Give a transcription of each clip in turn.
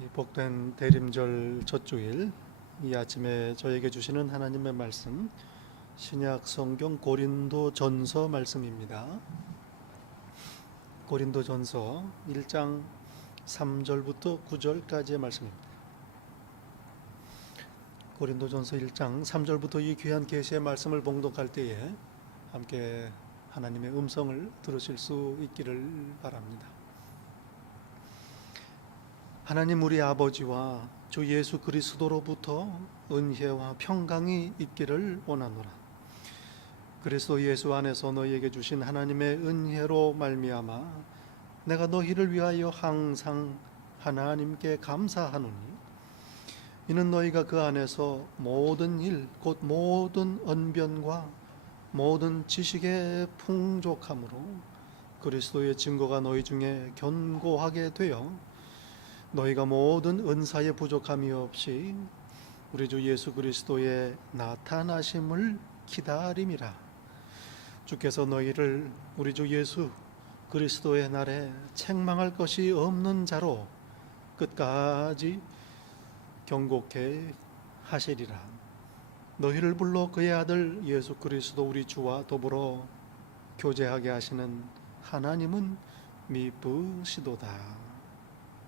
이 복된 대림절 첫 주일 이 아침에 저에게 주시는 하나님의 말씀, 신약 성경 고린도전서 말씀입니다. 고린도전서 1장 3절부터 9절까지의 말씀입니다. 고린도전서 1장 3절부터 이 귀한 계시의 말씀을 봉독할 때에 함께 하나님의 음성을 들으실 수 있기를 바랍니다. 하나님 우리 아버지와 주 예수 그리스도로부터 은혜와 평강이 있기를 원하노라. 그리스도 예수 안에서 너희에게 주신 하나님의 은혜로 말미암아 내가 너희를 위하여 항상 하나님께 감사하노니, 이는 너희가 그 안에서 모든 일 곧 모든 언변과 모든 지식의 풍족함으로 그리스도의 증거가 너희 중에 견고하게 되어 너희가 모든 은사에 부족함이 없이 우리 주 예수 그리스도의 나타나심을 기다림이라. 주께서 너희를 우리 주 예수 그리스도의 날에 책망할 것이 없는 자로 끝까지 경고케 하시리라. 너희를 불러 그의 아들 예수 그리스도 우리 주와 더불어 교제하게 하시는 하나님은 미쁘시도다.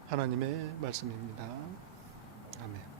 하나님의 말씀입니다. 아멘.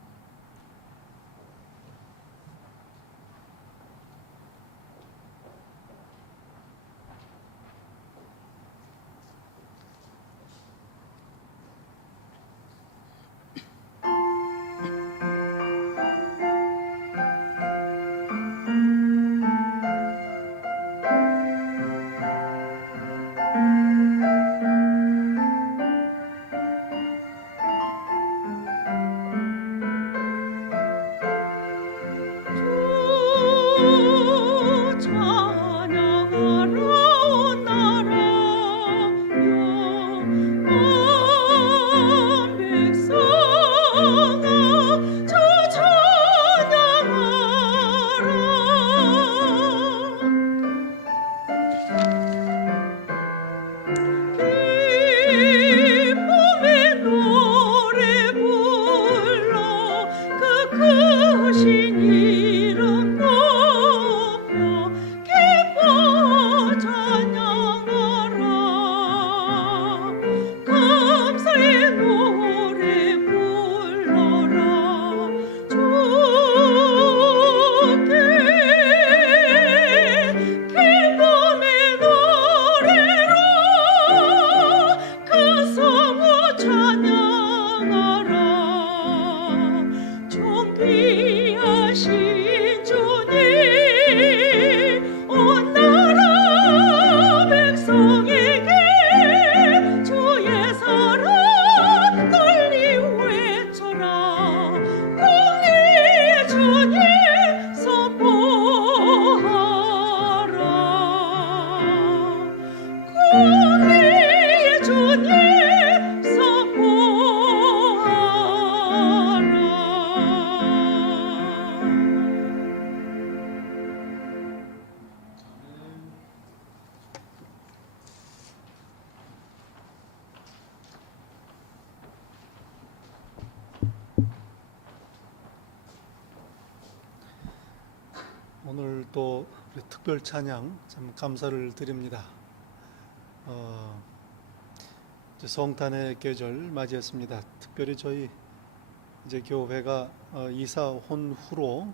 오늘 또 특별 찬양 참 감사를 드립니다. 이제 성탄의 계절 맞이했습니다. 특별히 저희 이제 교회가 이사혼 후로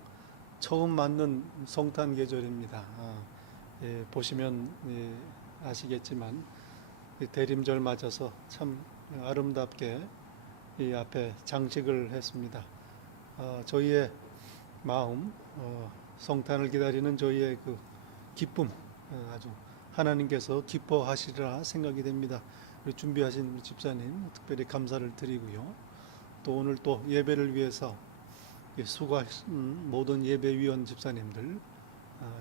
처음 맞는 성탄 계절입니다. 보시면 아시겠지만 대림절 맞아서 참 아름답게 이 앞에 장식을 했습니다. 저희의 마음, 성탄을 기다리는 저희의 그 기쁨, 아주 하나님께서 기뻐하시리라 생각이 됩니다. 우리 준비하신 집사님 특별히 감사를 드리고요. 또 오늘 또 예배를 위해서 수고하신 모든 예배위원 집사님들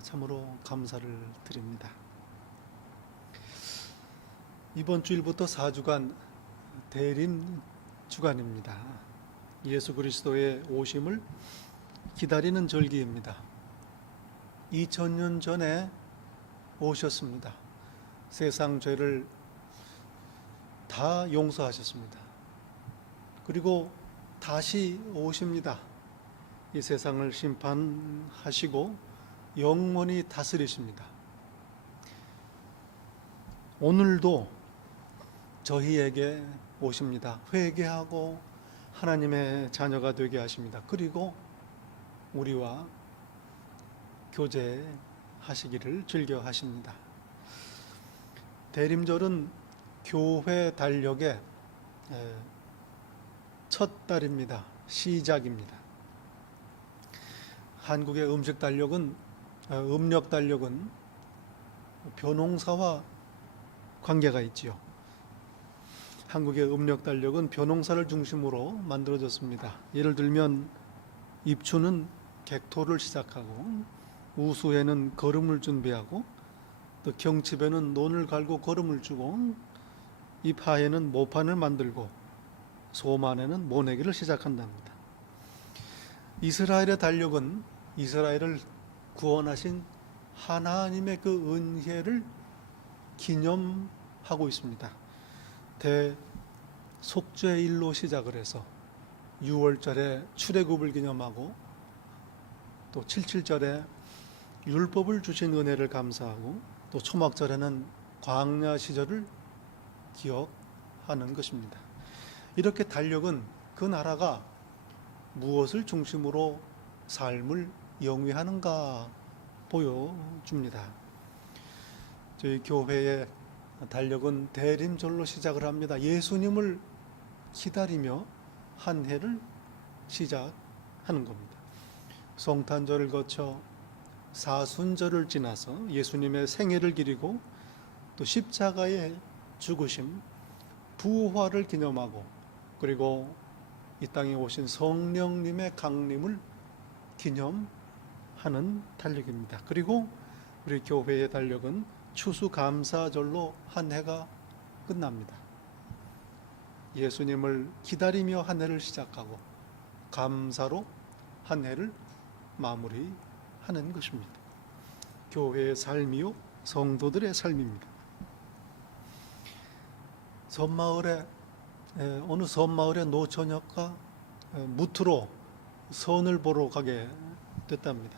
참으로 감사를 드립니다. 이번 주일부터 4주간 대림 주간입니다. 예수 그리스도의 오심을 기다리는 절기입니다. 2000년 전에 오셨습니다. 세상 죄를 다 용서하셨습니다. 그리고 다시 오십니다. 이 세상을 심판하시고 영원히 다스리십니다. 오늘도 저희에게 오십니다. 회개하고 하나님의 자녀가 되게 하십니다. 그리고 우리와 교제하시기를 즐겨 하십니다. 대림절은 교회 달력의 첫 달입니다. 시작입니다. 한국의 음식 달력은 음력 달력은 벼농사와 관계가 있지요. 한국의 음력 달력은 벼농사를 중심으로 만들어졌습니다. 예를 들면 입추는 객토를 시작하고, 우수에는 거름을 준비하고, 또 경칩에는 논을 갈고 거름을 주고, 입하에는 모판을 만들고, 소만에는 모내기를 시작한답니다. 이스라엘의 달력은 이스라엘을 구원하신 하나님의 그 은혜를 기념하고 있습니다. 대속죄일로 시작을 해서 6월절에 출애굽을 기념하고, 또 77절에 율법을 주신 은혜를 감사하고, 또 초막절에는 광야 시절을 기억하는 것입니다. 이렇게 달력은 그 나라가 무엇을 중심으로 삶을 영위하는가 보여줍니다. 저희 교회의 달력은 대림절로 시작을 합니다. 예수님을 기다리며 한 해를 시작하는 겁니다. 성탄절을 거쳐 사순절을 지나서 예수님의 생애를 기리고, 또 십자가의 죽으심, 부활을 기념하고, 그리고 이 땅에 오신 성령님의 강림을 기념하는 달력입니다. 그리고 우리 교회의 달력은 추수감사절로 한 해가 끝납니다. 예수님을 기다리며 한 해를 시작하고 감사로 한 해를 마무리하는 것입니다. 교회의 삶이요, 성도들의 삶입니다. 어느 섬마을의 노처녀가 무트로 선을 보러 가게 됐답니다.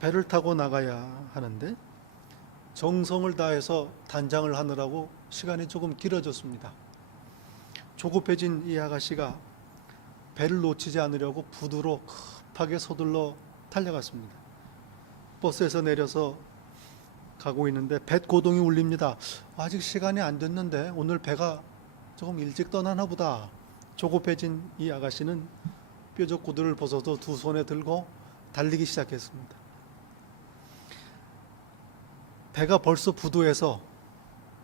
배를 타고 나가야 하는데 정성을 다해서 단장을 하느라고 시간이 조금 길어졌습니다. 조급해진 이 아가씨가 배를 놓치지 않으려고 부두로 급하게 서둘러 달려갔습니다. 버스에서 내려서 가고 있는데 뱃고동이 울립니다. 아직 시간이 안 됐는데 오늘 배가 조금 일찍 떠나나 보다. 조급해진 이 아가씨는 뾰족 구두를 벗어서 두 손에 들고 달리기 시작했습니다. 배가 벌써 부두에서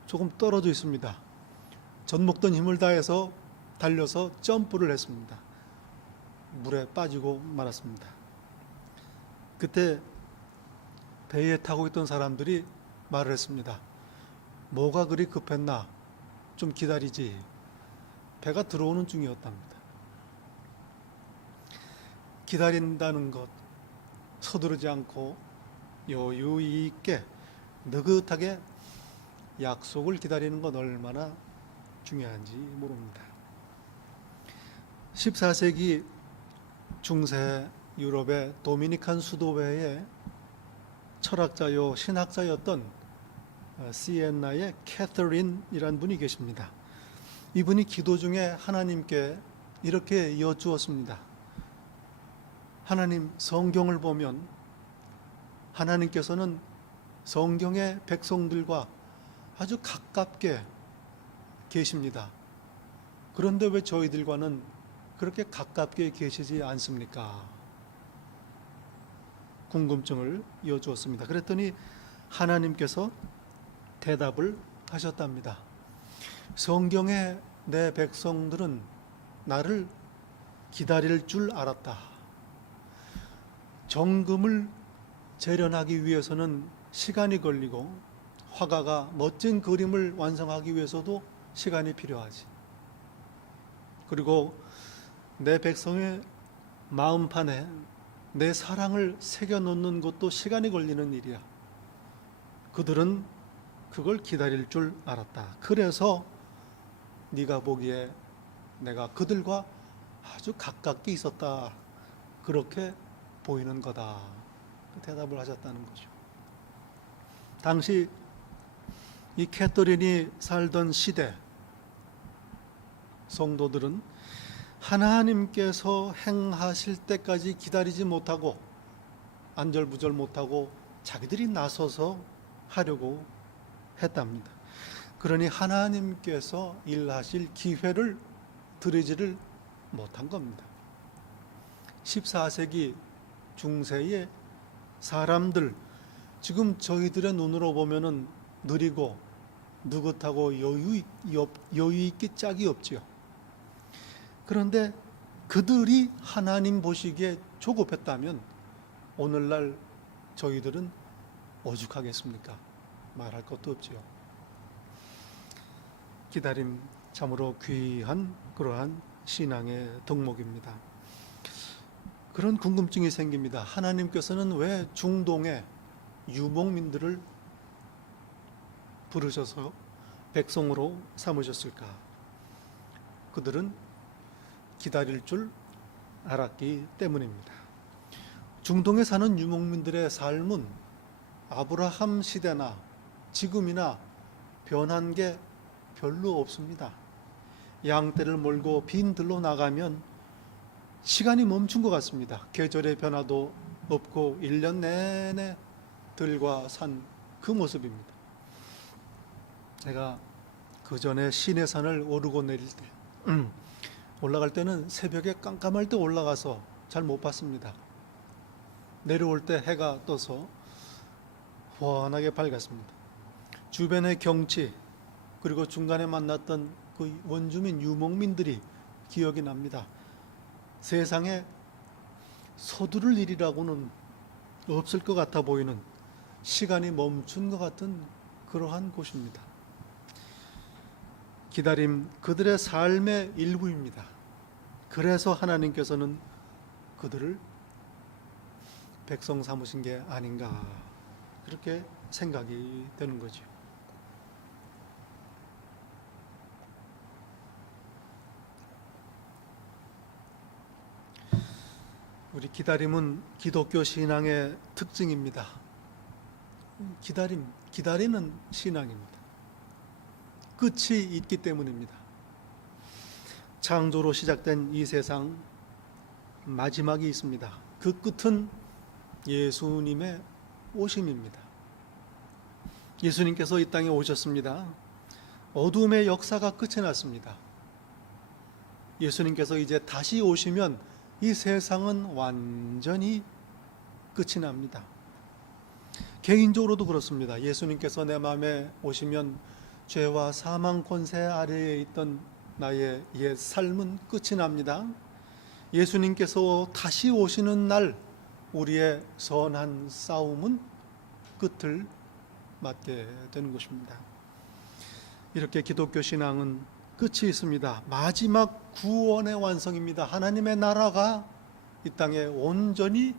조금 떨어져 있습니다. 젖 먹던 힘을 다해서 달려서 점프를 했습니다. 물에 빠지고 말았습니다. 그때 배에 타고 있던 사람들이 말을 했습니다. 뭐가 그리 급했나? 좀 기다리지. 배가 들어오는 중이었답니다. 기다린다는 것, 서두르지 않고 여유 있게 느긋하게 약속을 기다리는 건 얼마나 중요한지 모릅니다. 14세기 중세 유럽의 도미니칸 수도회의 철학자요 신학자였던 시엔나의 캐서린이라는 분이 계십니다. 이분이 기도 중에 하나님께 이렇게 여쭈었습니다. 하나님, 성경을 보면 하나님께서는 성경의 백성들과 아주 가깝게 계십니다. 그런데 왜 저희들과는 그렇게 가깝게 계시지 않습니까? 궁금증을 여쭈었습니다. 그랬더니 하나님께서 대답을 하셨답니다. 성경의 내 백성들은 나를 기다릴 줄 알았다. 정금을 재련하기 위해서는 시간이 걸리고 화가가 멋진 그림을 완성하기 위해서도 시간이 필요하지. 그리고 내 백성의 마음판에 내 사랑을 새겨놓는 것도 시간이 걸리는 일이야. 그들은 그걸 기다릴 줄 알았다. 그래서 네가 보기에 내가 그들과 아주 가깝게 있었다, 그렇게 보이는 거다, 그 대답을 하셨다는 거죠. 당시 이 캐서린이 살던 시대 성도들은 하나님께서 행하실 때까지 기다리지 못하고 안절부절 못하고 자기들이 나서서 하려고 했답니다. 그러니 하나님께서 일하실 기회를 드리지를 못한 겁니다. 14세기 중세의 사람들, 지금 저희들의 눈으로 보면은 느리고 느긋하고 여유 있기 짝이 없지요. 그런데 그들이 하나님 보시기에 조급했다면 오늘날 저희들은 오죽하겠습니까? 말할 것도 없지요. 기다림 참으로 귀한 그러한 신앙의 덕목입니다. 그런 궁금증이 생깁니다. 하나님께서는 왜 중동의 유목민들을 부르셔서 백성으로 삼으셨을까? 그들은 기다릴 줄 알았기 때문입니다. 중동에 사는 유목민들의 삶은 아브라함 시대나 지금이나 변한 게 별로 없습니다. 양떼를 몰고 빈들로 나가면 시간이 멈춘 것 같습니다. 계절의 변화도 없고 1년 내내 들과 산 그 모습입니다. 제가 그 전에 시내산을 오르고 내릴 때 올라갈 때는 새벽에 깜깜할 때 올라가서 잘 못 봤습니다. 내려올 때 해가 떠서 환하게 밝았습니다. 주변의 경치, 그리고 중간에 만났던 그 원주민 유목민들이 기억이 납니다. 세상에 서두를 일이라고는 없을 것 같아 보이는, 시간이 멈춘 것 같은 그러한 곳입니다. 기다림, 그들의 삶의 일부입니다. 그래서 하나님께서는 그들을 백성 삼으신 게 아닌가, 그렇게 생각이 되는 거죠. 우리 기다림은 기독교 신앙의 특징입니다. 기다리는 신앙입니다. 끝이 있기 때문입니다. 창조로 시작된 이 세상 마지막이 있습니다. 그 끝은 예수님의 오심입니다. 예수님께서 이 땅에 오셨습니다. 어둠의 역사가 끝이 났습니다. 예수님께서 이제 다시 오시면 이 세상은 완전히 끝이 납니다. 개인적으로도 그렇습니다. 예수님께서 내 마음에 오시면 죄와 사망 권세 아래에 있던 나의 옛 삶은 끝이 납니다. 예수님께서 다시 오시는 날 우리의 선한 싸움은 끝을 맞게 되는 것입니다. 이렇게 기독교 신앙은 끝이 있습니다. 마지막 구원의 완성입니다. 하나님의 나라가 이 땅에 온전히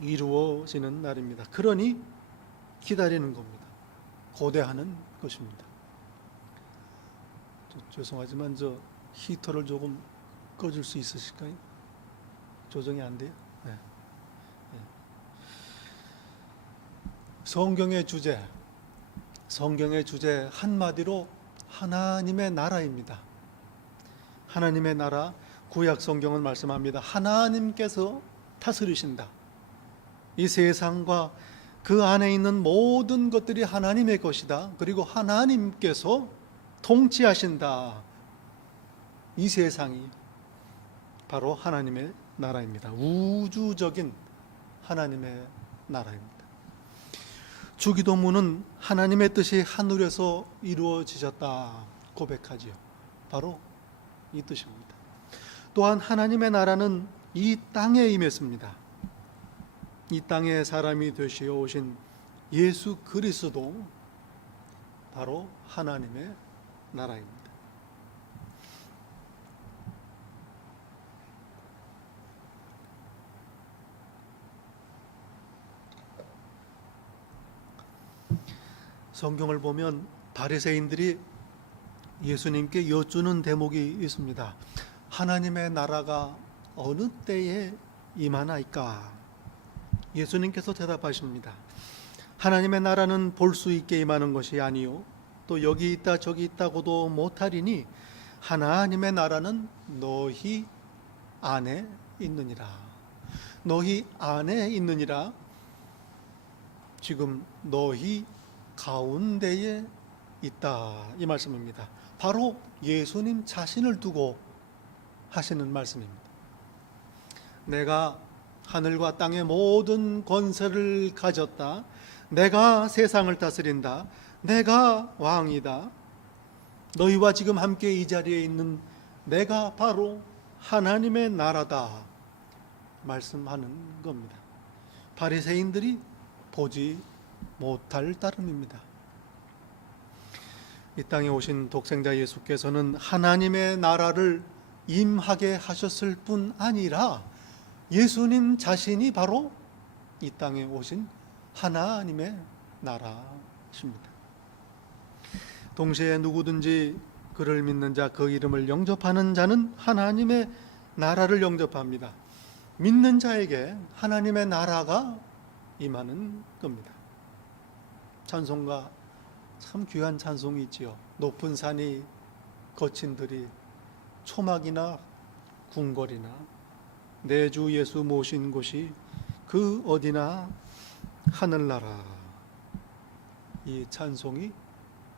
이루어지는 날입니다. 그러니 기다리는 겁니다. 고대하는 것입니다. 죄송하지만 저 히터를 조금 꺼줄 수 있으실까요? 조정이 안 돼요? 네. 성경의 주제 한마디로 하나님의 나라입니다. 하나님의 나라, 구약 성경은 말씀합니다. 하나님께서 다스리신다. 이 세상과 그 안에 있는 모든 것들이 하나님의 것이다. 그리고 하나님께서 통치하신다. 이 세상이 바로 하나님의 나라입니다. 우주적인 하나님의 나라입니다. 주기도문은 하나님의 뜻이 하늘에서 이루어지셨다 고백하지요. 바로 이 뜻입니다. 또한 하나님의 나라는 이 땅에 임했습니다. 이 땅에 사람이 되시어 오신 예수 그리스도 바로 하나님의 나라입니다. 성경을 보면 바리새인들이 예수님께 여쭈는 대목이 있습니다. 하나님의 나라가 어느 때에 임하나이까? 예수님께서 대답하십니다. 하나님의 나라는 볼 수 있게 임하는 것이 아니요 또 여기 있다 저기 있다고도 못하리니 하나님의 나라는 너희 안에 있느니라. 너희 안에 있느니라. 지금 너희 가운데에 있다, 이 말씀입니다. 바로 예수님 자신을 두고 하시는 말씀입니다. 내가 하늘과 땅의 모든 권세를 가졌다. 내가 세상을 다스린다. 내가 왕이다. 너희와 지금 함께 이 자리에 있는 내가 바로 하나님의 나라다 말씀하는 겁니다. 바리새인들이 보지 못할 따름입니다. 이 땅에 오신 독생자 예수께서는 하나님의 나라를 임하게 하셨을 뿐 아니라 예수님 자신이 바로 이 땅에 오신 하나님의 나라십니다. 동시에 누구든지 그를 믿는 자, 그 이름을 영접하는 자는 하나님의 나라를 영접합니다. 믿는 자에게 하나님의 나라가 임하는 겁니다. 찬송가 참 귀한 찬송이 있지요. 높은 산이 거친 들이 초막이나 궁궐이나 내 주 예수 모신 곳이 그 어디나 하늘나라. 이 찬송이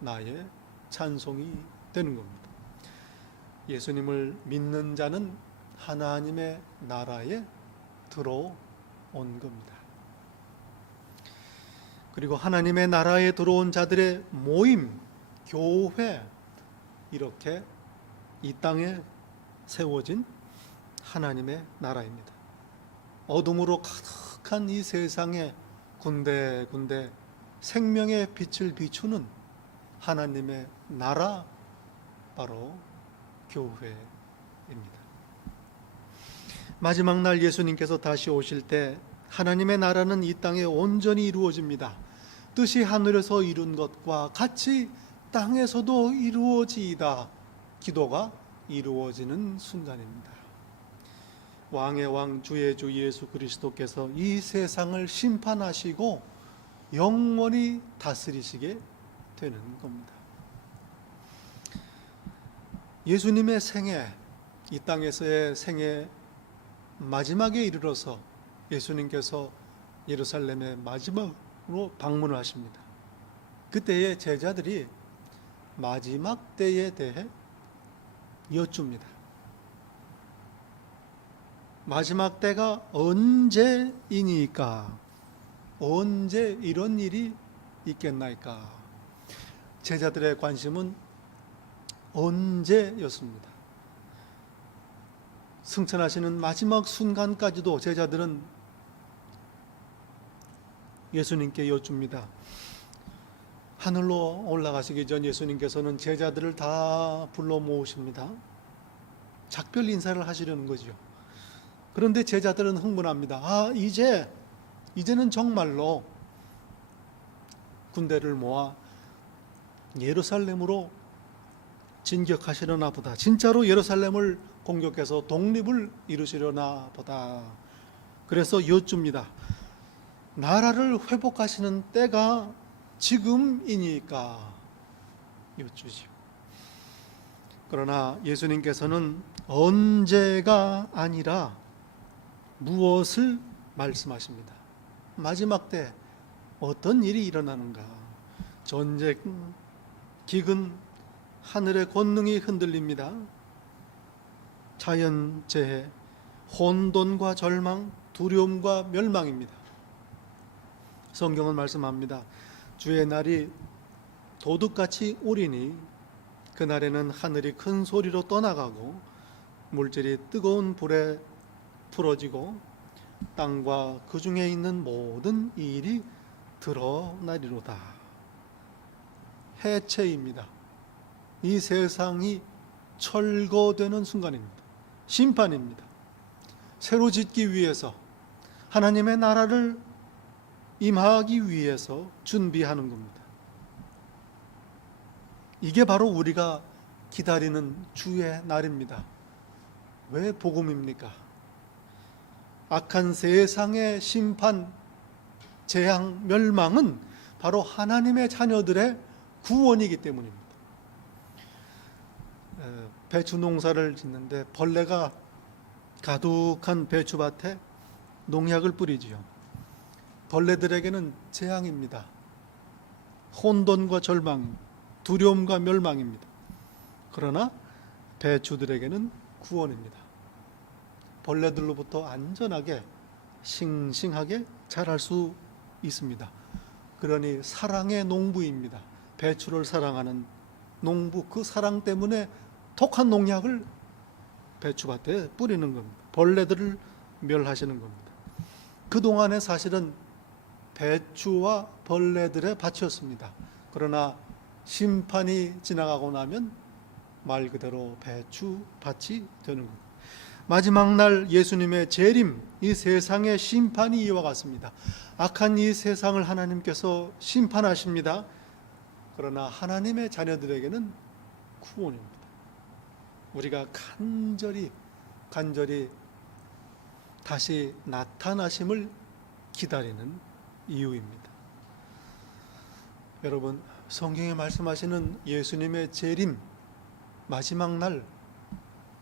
나의 찬송이 되는 겁니다. 예수님을 믿는 자는 하나님의 나라에 들어온 겁니다. 그리고 하나님의 나라에 들어온 자들의 모임, 교회, 이렇게 이 땅에 세워진 하나님의 나라입니다. 어둠으로 가득한 이 세상에 군데군데 생명의 빛을 비추는 하나님의 나라, 바로 교회입니다. 마지막 날 예수님께서 다시 오실 때 하나님의 나라는 이 땅에 온전히 이루어집니다. 뜻이 하늘에서 이룬 것과 같이 땅에서도 이루어지이다. 기도가 이루어지는 순간입니다. 왕의 왕 주의 주 예수 그리스도께서 이 세상을 심판하시고 영원히 다스리시게 되는 겁니다. 예수님의 생애, 이 땅에서의 생애 마지막에 이르러서 예수님께서 예루살렘에 마지막으로 방문을 하십니다. 그때의 제자들이 마지막 때에 대해 여쭙니다. 마지막 때가 언제이니까? 언제 이런 일이 있겠나이까? 제자들의 관심은 언제였습니다. 승천하시는 마지막 순간까지도 제자들은 예수님께 여쭙니다. 하늘로 올라가시기 전 예수님께서는 제자들을 다 불러 모으십니다. 작별 인사를 하시려는 거죠. 그런데 제자들은 흥분합니다. 이제는 정말로 군대를 모아 예루살렘으로 진격하시려나 보다. 진짜로 예루살렘을 공격해서 독립을 이루시려나 보다. 그래서 여쭙니다. 나라를 회복하시는 때가 지금이니까 여쭈지요. 그러나 예수님께서는 언제가 아니라 무엇을 말씀하십니다. 마지막 때 어떤 일이 일어나는가? 전쟁, 기근, 하늘의 권능이 흔들립니다. 자연재해, 혼돈과 절망, 두려움과 멸망입니다. 성경은 말씀합니다. 주의 날이 도둑같이 오리니 그날에는 하늘이 큰 소리로 떠나가고 물질이 뜨거운 불에 풀어지고 땅과 그 중에 있는 모든 일이 드러나리로다. 해체입니다. 이 세상이 철거되는 순간입니다. 심판입니다. 새로 짓기 위해서, 하나님의 나라를 임하기 위해서 준비하는 겁니다. 이게 바로 우리가 기다리는 주의 날입니다. 왜 복음입니까? 악한 세상의 심판, 재앙, 멸망은 바로 하나님의 자녀들의 구원이기 때문입니다. 배추 농사를 짓는데 벌레가 가득한 배추밭에 농약을 뿌리지요. 벌레들에게는 재앙입니다. 혼돈과 절망, 두려움과 멸망입니다. 그러나 배추들에게는 구원입니다. 벌레들로부터 안전하게 싱싱하게 자랄 수 있습니다. 그러니 사랑의 농부입니다. 배추를 사랑하는 농부, 그 사랑 때문에 독한 농약을 배추밭에 뿌리는 겁니다. 벌레들을 멸하시는 겁니다. 그동안에 사실은 배추와 벌레들의 밭이었습니다. 그러나 심판이 지나가고 나면 말 그대로 배추밭이 되는 겁니다. 마지막 날 예수님의 재림, 이 세상의 심판이 이와 같습니다. 악한 이 세상을 하나님께서 심판하십니다. 그러나 하나님의 자녀들에게는 구원입니다. 우리가 간절히 다시 나타나심을 기다리는 이유입니다. 여러분, 성경에 말씀하시는 예수님의 재림, 마지막 날,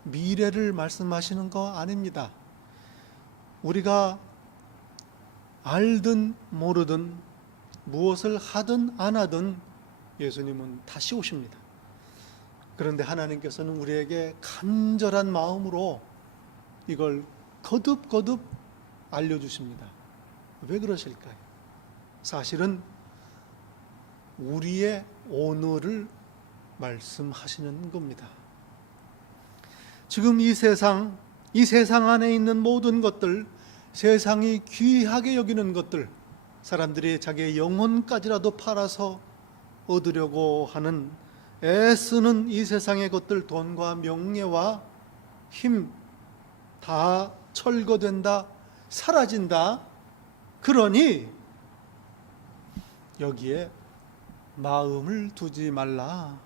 미래를 말씀하시는 거 아닙니다. 우리가 알든 모르든 무엇을 하든 안 하든 예수님은 다시 오십니다. 그런데 하나님께서는 우리에게 간절한 마음으로 이걸 거듭거듭 알려주십니다. 왜 그러실까요? 사실은 우리의 오늘을 말씀하시는 겁니다. 지금 이 세상 안에 있는 모든 것들, 세상이 귀하게 여기는 것들, 사람들이 자기의 영혼까지라도 팔아서 얻으려고 하는 애쓰는 이 세상의 것들, 돈과 명예와 힘 다 철거된다, 사라진다. 그러니 여기에 마음을 두지 말라.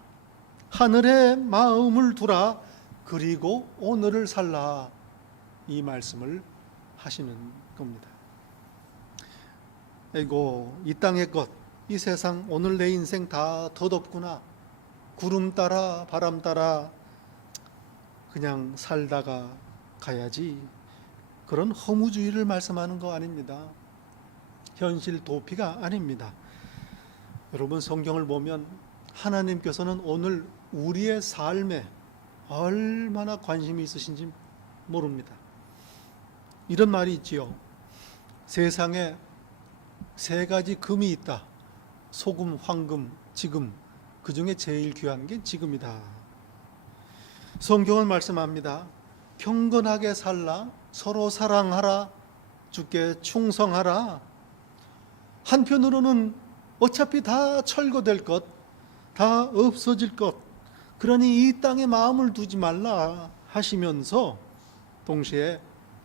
하늘에 마음을 두라. 그리고 오늘을 살라. 이 말씀을 하시는 겁니다. 아이고, 이 땅의 것, 이 세상, 오늘 내 인생 다 덧없구나. 구름 따라 바람 따라 그냥 살다가 가야지. 그런 허무주의를 말씀하는 거 아닙니다. 현실 도피가 아닙니다. 여러분, 성경을 보면 하나님께서는 오늘 우리의 삶에 얼마나 관심이 있으신지 모릅니다. 이런 말이 있지요. 세상에 세 가지 금이 있다. 소금, 황금, 지금. 그 중에 제일 귀한 게 지금이다. 성경은 말씀합니다. 경건하게 살라, 서로 사랑하라, 주께 충성하라. 한편으로는 어차피 다 철거될 것, 다 없어질 것, 그러니 이 땅에 마음을 두지 말라 하시면서 동시에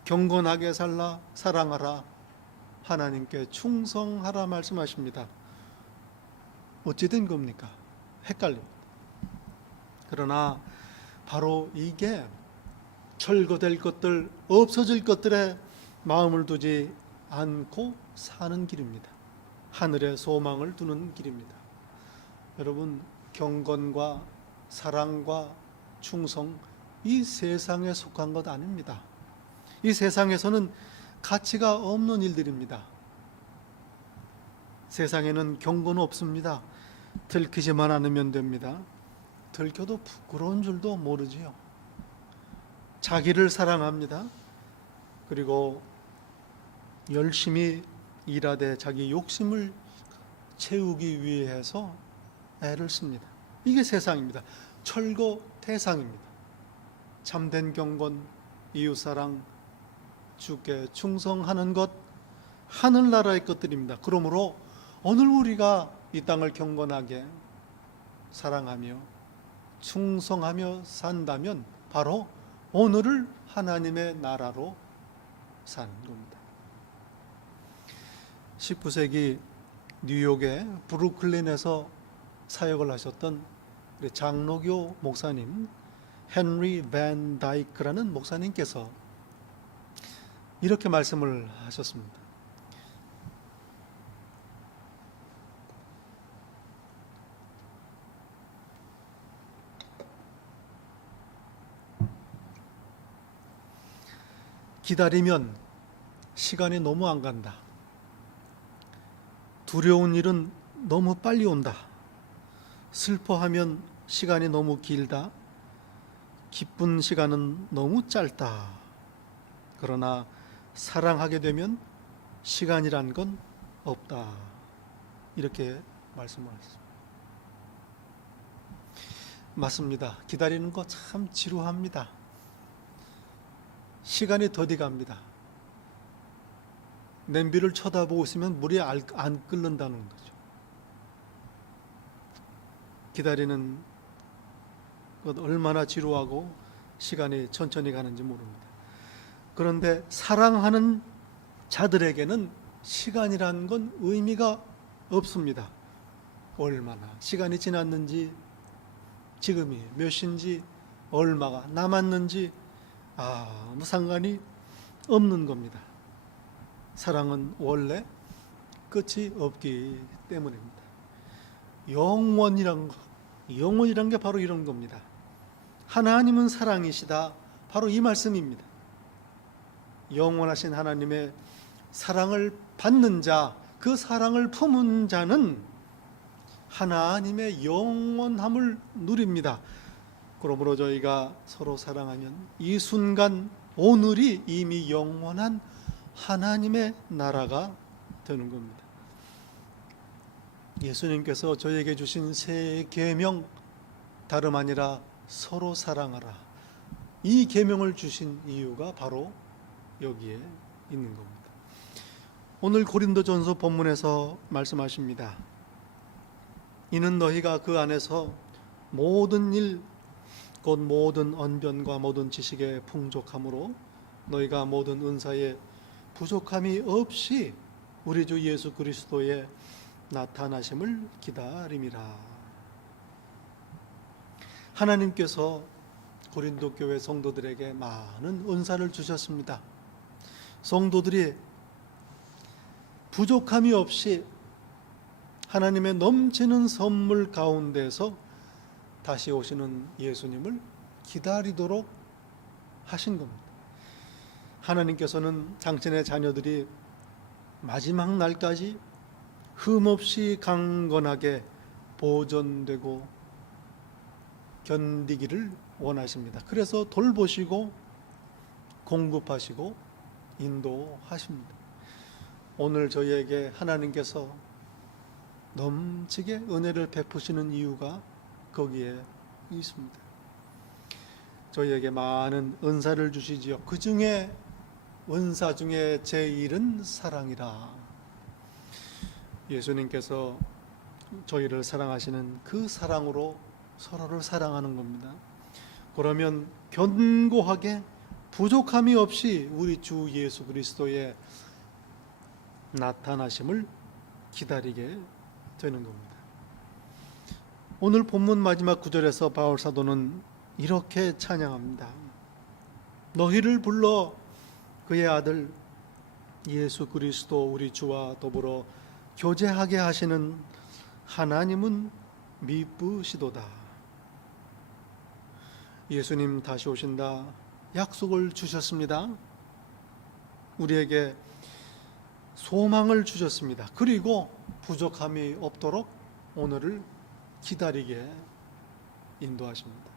경건하게 살라, 사랑하라, 하나님께 충성하라 말씀하십니다. 어찌 된 겁니까? 헷갈립니다. 그러나 바로 이게 철거될 것들, 없어질 것들에 마음을 두지 않고 사는 길입니다. 하늘의 소망을 두는 길입니다. 여러분, 경건과 사랑과 충성, 이 세상에 속한 것 아닙니다. 이 세상에서는 가치가 없는 일들입니다. 세상에는 경고는 없습니다. 들키지만 않으면 됩니다. 들켜도 부끄러운 줄도 모르지요. 자기를 사랑합니다. 그리고 열심히 일하되 자기 욕심을 채우기 위해서 애를 씁니다. 이게 세상입니다. 철거 대상입니다. 참된 경건, 이웃사랑, 주께 충성하는 것, 하늘나라의 것들입니다. 그러므로 오늘 우리가 이 땅을 경건하게 사랑하며 충성하며 산다면 바로 오늘을 하나님의 나라로 사는 겁니다. 19세기 뉴욕의 브루클린에서 사역을 하셨던 우리 장로교 목사님 헨리 밴 다이크라는 목사님께서 이렇게 말씀을 하셨습니다. 기다리면 시간이 너무 안 간다. 두려운 일은 너무 빨리 온다. 슬퍼하면 시간이 너무 길다. 기쁜 시간은 너무 짧다. 그러나 사랑하게 되면 시간이란 건 없다. 이렇게 말씀하셨습니다. 맞습니다. 기다리는 거 참 지루합니다. 시간이 더디 갑니다. 냄비를 쳐다보고 있으면 물이 안 끓는다는 거죠. 기다리는 것 얼마나 지루하고 시간이 천천히 가는지 모릅니다. 그런데 사랑하는 자들에게는 시간이란 건 의미가 없습니다. 얼마나 시간이 지났는지, 지금이 몇 시인지, 얼마가 남았는지 아무 상관이 없는 겁니다. 사랑은 원래 끝이 없기 때문입니다. 영원이란 게 바로 이런 겁니다. 하나님은 사랑이시다. 바로 이 말씀입니다. 영원하신 하나님의 사랑을 받는 자, 그 사랑을 품은 자는 하나님의 영원함을 누립니다. 그러므로 저희가 서로 사랑하면 이 순간 오늘이 이미 영원한 하나님의 나라가 되는 겁니다. 예수님께서 저에게 주신 새 계명, 다름 아니라 서로 사랑하라. 이 계명을 주신 이유가 바로 여기에 있는 겁니다. 오늘 고린도전서 본문에서 말씀하십니다. 이는 너희가 그 안에서 모든 일 곧 모든 언변과 모든 지식의 풍족함으로 너희가 모든 은사에 부족함이 없이 우리 주 예수 그리스도의 나타나심을 기다림이라. 하나님께서 고린도 교회 성도들에게 많은 은사를 주셨습니다. 성도들이 부족함이 없이 하나님의 넘치는 선물 가운데서 다시 오시는 예수님을 기다리도록 하신 겁니다. 하나님께서는 당신의 자녀들이 마지막 날까지 흠없이 강건하게 보존되고 견디기를 원하십니다. 그래서 돌보시고 공급하시고 인도하십니다. 오늘 저희에게 하나님께서 넘치게 은혜를 베푸시는 이유가 거기에 있습니다. 저희에게 많은 은사를 주시지요. 그 중에 은사 중에 제일은 사랑이라. 예수님께서 저희를 사랑하시는 그 사랑으로 서로를 사랑하는 겁니다. 그러면 견고하게 부족함이 없이 우리 주 예수 그리스도의 나타나심을 기다리게 되는 겁니다. 오늘 본문 마지막 구절에서 바울 사도는 이렇게 찬양합니다. 너희를 불러 그의 아들 예수 그리스도 우리 주와 더불어 교제하게 하시는 하나님은 미쁘시도다. 예수님 다시 오신다 약속을 주셨습니다. 우리에게 소망을 주셨습니다. 그리고 부족함이 없도록 오늘을 기다리게 인도하십니다.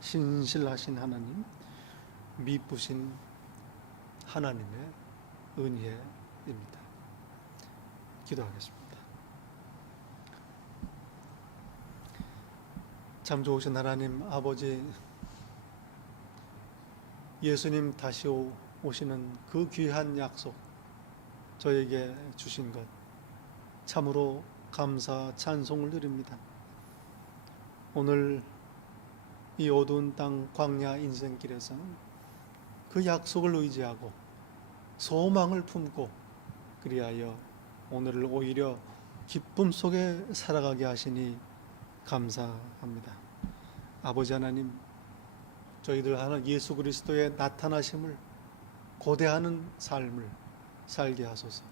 신실하신 하나님, 미쁘신 하나님의 은혜입니다. 기도하겠습니다. 참 좋으신 하나님 아버지, 예수님 다시 오시는 그 귀한 약속 저에게 주신 것 참으로 감사 찬송을 드립니다. 오늘 이 어두운 땅 광야 인생길에서 그 약속을 의지하고 소망을 품고 그리하여 오늘을 오히려 기쁨 속에 살아가게 하시니 감사합니다. 아버지 하나님, 저희들 하나 예수 그리스도의 나타나심을 고대하는 삶을 살게 하소서.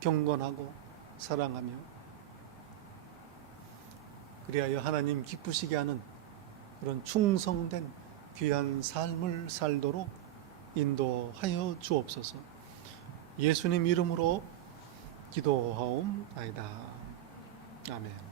경건하고 사랑하며 그리하여 하나님 기쁘시게 하는 그런 충성된 귀한 삶을 살도록 인도하여 주옵소서. 예수님 이름으로 기도하옵나이다. 아멘.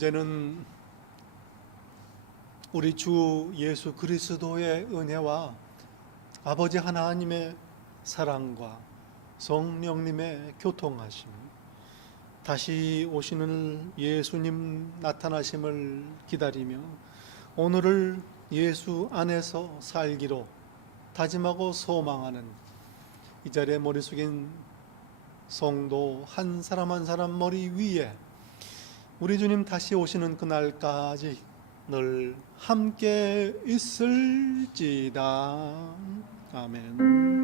이제는 우리 주 예수 그리스도의 은혜와 아버지 하나님의 사랑과 성령님의 교통하심, 다시 오시는 예수님 나타나심을 기다리며 오늘을 예수 안에서 살기로 다짐하고 소망하는 이 자리에 머리 숙인 성도 한 사람 한 사람 머리 위에 우리 주님 다시 오시는 그날까지 늘 함께 있을지다. 아멘.